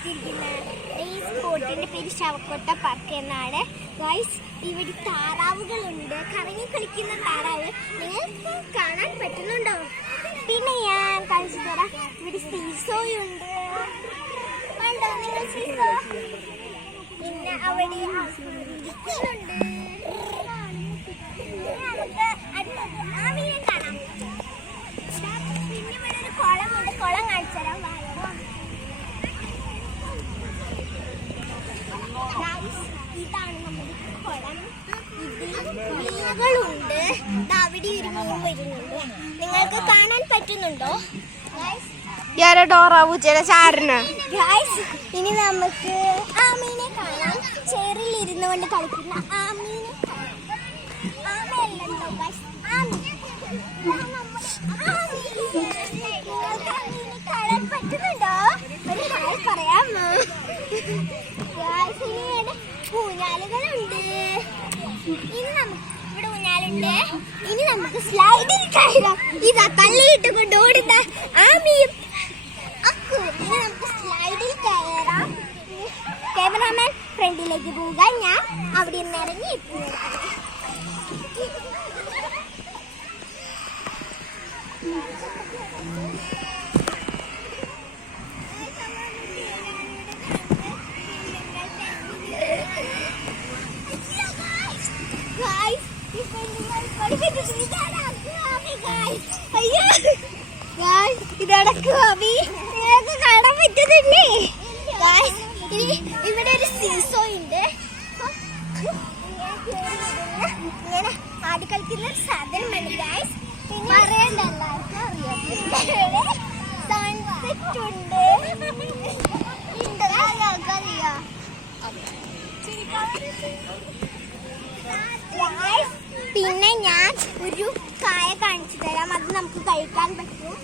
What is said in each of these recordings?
എത്തിയിരിക്കുന്നത്. ഈ സ്പോട്ടിന്റെ പേര് ശവക്കോട്ട പാർക്ക് എന്നാണ്. ഗൈസ്, ഇവിടെ താറാവുകളുണ്ട്, കറങ്ങി കളിക്കുന്ന താറാവ് നിങ്ങൾക്ക് കാണാൻ പറ്റുന്നുണ്ടോ? പിന്നെ ഞാൻ കാണിച്ചു തരാം. ഇവിടെ സീസോയുണ്ട്, കണ്ടോ നിങ്ങൾ സീസോ? പിന്നെ അവിടെ ഇരിക്കുന്നുണ്ട്. നമുക്ക് അടുത്തത് ആമീനെ കാണാം. പിന്നെ ഇവിടെ ഒരു കുളമുണ്ട്, കുളം കാണിച്ചു തരാം. ഇതാണ് നമ്മുടെ കുളം. ഇതിൽ മീനുകളുണ്ട്. അവിടെ ഒരു മീൻ വരുന്നുണ്ട്, നിങ്ങൾക്ക് കാണാൻ പറ്റുന്നുണ്ടോ? ഇനി നമുക്ക് ആമീനെ കാണാം. ചെയറിൽ ഇരുന്നു കൊണ്ട് കളിക്കുന്ന ആമീനെ ആമയല്ലോ ഗൈസ്, ആമി. കാണാൻ പറ്റുന്നുണ്ടോ? ഒരു ഹായ് പറയാമോ? ഇനി ഊഞ്ഞാലുകളുണ്ട്. ഇനി നമുക്ക് ഇവിടെ ഊഞ്ഞാലുണ്ട്. ഇനി നമുക്ക് സ്ലൈഡിൽ കയറാം. ഇതാ തള്ളിയിട്ട് കൊണ്ട് ഓടുന്ന ആമിയും അക്കു. ഇനി നമുക്ക് സ്ലൈഡിൽ കയറാം. ക്യാമറാമാൻ ഫ്രണ്ടിലേക്ക് പോവുക, ഞാൻ അവിടെ നിന്ന് ഇറങ്ങി. നിങ്ങൾക്ക് കാണാൻ പറ്റുന്നില്ലേ? ഇവിടെ ഒരു സീസോ ഉണ്ട്. ഇങ്ങനെ ആടി കളിക്കുന്ന സാധനമാണ് ഗൈസ്. പിന്നെ സൺസെറ്റ് ഉണ്ട്. പിന്നെ ഞാൻ ഒരു കായ കാണിച്ചു തരാം, അത് നമുക്ക് കഴിക്കാൻ പറ്റും.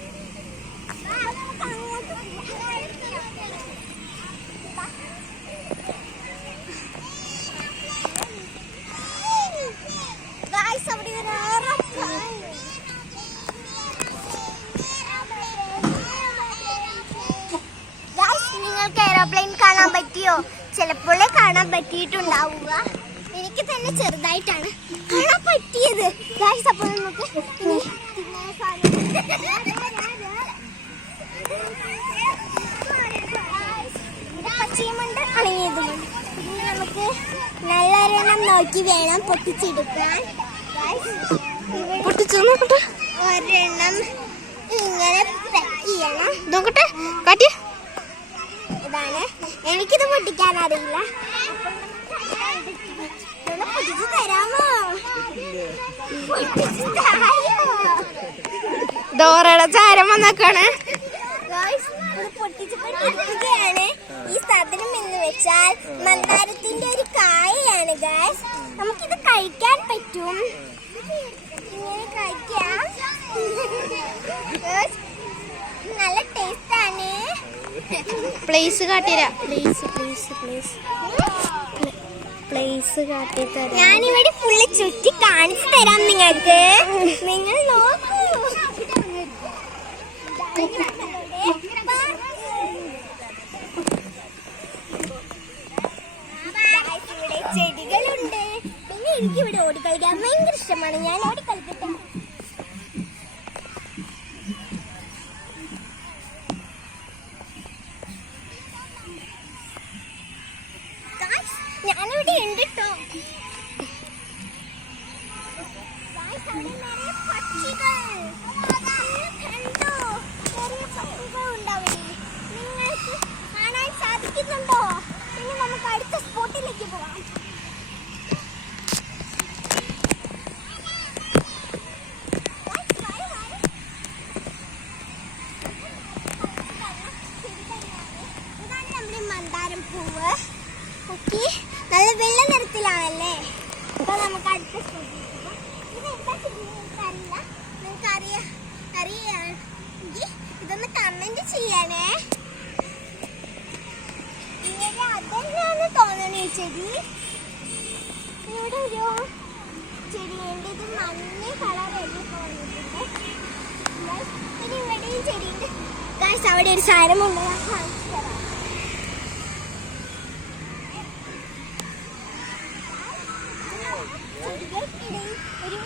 നിങ്ങൾക്ക് എയർപ്ലെയിൻ കാണാൻ പറ്റിയോ? ചിലപ്പോഴേ കാണാൻ പറ്റിയിട്ടുണ്ടാവുക. എനിക്ക് തന്നെ ചെറുതായിട്ടാണ് കാണാൻ പറ്റിയത് ഗൈസ്. അപ്പോൾ നമുക്ക് പച്ചയുമുണ്ട്, അണങ്ങിയതുമുണ്ട്. ഇനി നമുക്ക് നല്ലൊരെണ്ണം നോക്കി വേണം പൊട്ടിച്ചെടുക്കാൻ. ഒരെണ്ണം ഇങ്ങനെ ചെയ്യണം. നോക്കട്ടെ, കാട്ടി. ഇതാണ്, എനിക്കിത് പൊട്ടിക്കാൻ അറിയില്ല. പൊട്ടിച്ചു തരാമോ? ഡോറയുടെ ചാരം വന്നേക്കാണ്. പൊട്ടിച്ചുകൊണ്ടിരിക്കുകയാണ്. ഈ സാധനം എന്ന് വെച്ചാൽ മന്ദാരത്തിന്റെ ഒരു കായയാണ് ഗൈസ്. നമുക്കിത് കഴിക്കാൻ പറ്റും, ഇങ്ങനെ കഴിക്കാം. നല്ല ടേസ്റ്റ് ആണ്. പ്ലേസ് കാട്ടിരാ, പ്ലേസ് കാട്ടിത്തരാം. ഞാനിവിടെ ഫുള്ള് ചുറ്റി കാണിച്ചു തരാം നിങ്ങൾക്ക്. നിങ്ങൾ നോക്കൂ. ഇവിടെ ചെടികളുണ്ട്. പിന്നെ എനിക്കിവിടെ ഓടിക്കളിക്കാൻ ഭയങ്കര ഇഷ്ടമാണ്. ഞാൻ ഓടിക്കളിക്കട്ടെ. ഞാനിവിടെ ഉണ്ട് കേട്ടോ. പക്ഷികൾ കണ്ടോ? ചെറിയ പക്ഷികൾ ഉണ്ടാവില്ലേ? നിങ്ങൾക്ക് കാണാൻ സാധിക്കുന്നുണ്ടോ? ഇനി നമുക്ക് അടുത്ത സ്പോട്ടിലേക്ക് പോവാം. ഇതാണ് നമ്മുടെ മന്ദാരം പൂവ്. ഓക്കെ, നല്ല വെള്ള നിറത്തിലാണല്ലേ. അപ്പൊ നമുക്ക് അടുത്ത നിങ്ങൾക്ക് അറിയാമെങ്കിൽ ഇതൊന്ന് കമന്റ് ചെയ്യണേ. ഇങ്ങനെ അതെന്നാണ് തോന്നണേ ചെടി. ഇവിടെ ഒരു ചെടിയുണ്ട്, ഇത് മഞ്ഞ കളറല്ലേ തോന്നിയിട്ടുണ്ട്. പിന്നെ ഇവിടെയും ചെടിയുണ്ട്. അവിടെ ഒരു സാധനമുണ്ട്, ഞാൻ കാണിച്ചു തരാം. ചെടികൾക്കിടയിൽ ഒരു